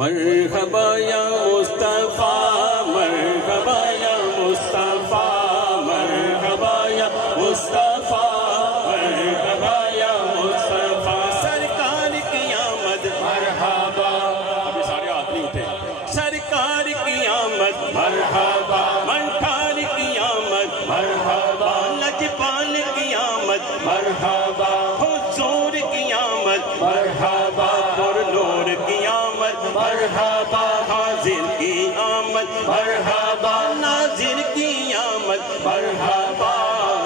مرحبا یا مصطفیٰ مرحبا یا مصطفیٰ مرحبا یا مصطفیٰ مرحبا یا مصطفیٰ سرکار کی آمد مرحبا ابھی سارے ہاتھ نہیں اٹھے سرکار کی آمد مرحبا منٹھار کی آمد مرحبا لجپال کی آمد مرحبا حضور کی آمد مرحبا پر نور کی آمد مرحبا حاضر کی آمد مرحبا ناظر کی آمد مرحبا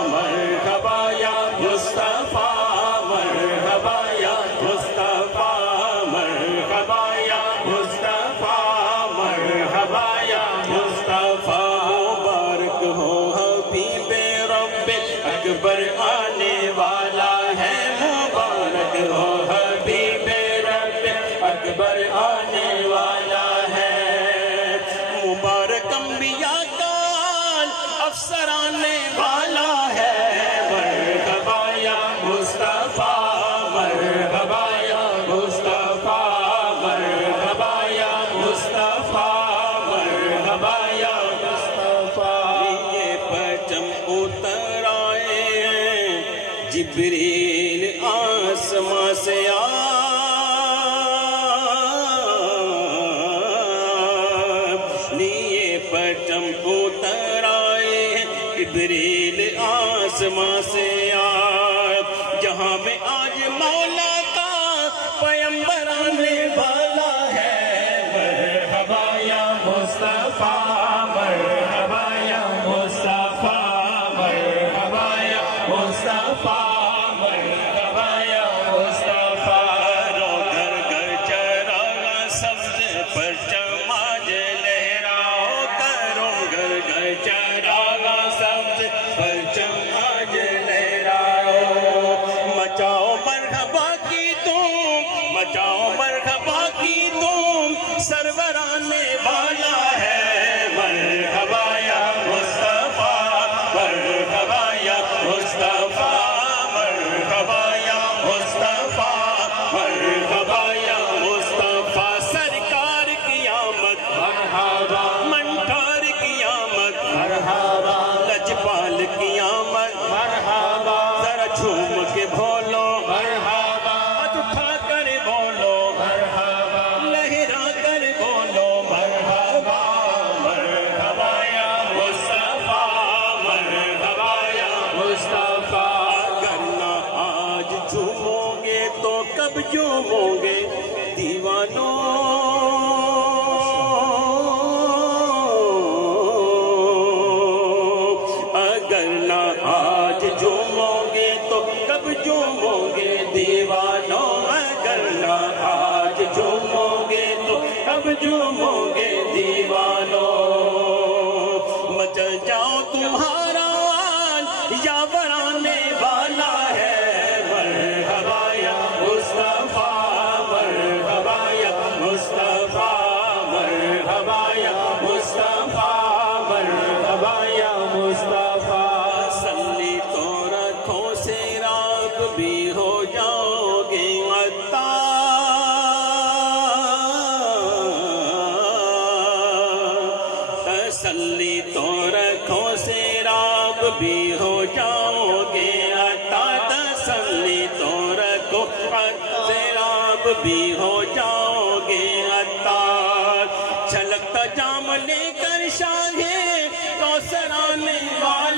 مرحبا یا مصطفیٰ مرحبا یا مصطفیٰ مرحبا یا مصطفیٰ مرحبا یا مصطفیٰ مبارک ہو حبیب رب اکبر آنے والا ہے مبارک ہو حبیب رب اکبر آنے والا ہے مبارک انبیاء کا افسر آنے والا ہے مرحبا یا مصطفیٰ مرحبا یا مصطفیٰ مرحبا یا مصطفیٰ مرحبا یا مصطفیٰ یہ پرچم اتر آئے ہیں جبریل آسماں سے لیے پرچم اتر آئے ہیں جبریل آسماں سے جہاں میں آج مولا کا پیغمبر آنے والا ہے مرحبا یا مصطفیٰ مرحبا یا مصطفیٰ مرحبا یا مصطفیٰ مرحبا یا مصطفیٰ رو گھر گھر چراغا سبز پرچم آج لہراؤ کرو گھر گھر چراغا سبز پرچم آج لہراؤ مچاؤ مرحبا کی تم مچاؤ مرحبا کی تم سرور آنے والا ہے مرحبا یا مصطفیٰ مرحبا یا مصطفیٰ مرحبا یا مصطفیٰ مرحبا یا مصطفیٰ سرکار کی آمد مرحبا منٹھار کی آمد مرحبا لجپال کی آمد مرحبا ذرا جھوم کے بولو مرحبا ہاتھ اٹھا کر بولو مرحبا لہرا کر بولو مرحبا مرحبا یا مصطفیٰ مرحبا یا مصطفیٰ اگر نہ آج جھومو گے تو کب جھومو گے دیوانوں اگر نہ آج جھومو گے تو کب جھومو گے دیوانوں اگر نہ آج جھومو گے تو کب جھومو گے دیوانوں مچل جاؤ تمہارا یاور آنے والا ہے مرحبا یا مصطفیٰ مرحبا یا مصطفیٰ مرحبا یا مصطفیٰ مرحبا یا مصطفیٰ صلی تو رکھو سیراب بھی ہو جاؤ گے تسلی تو رکھو سیراب بھی ہو جاؤ گے عطا تسلی تو رکھو سیراب بھی ہو جاؤ گے عطا چھلکتا جام لے کر شاہ کوثر آنے والا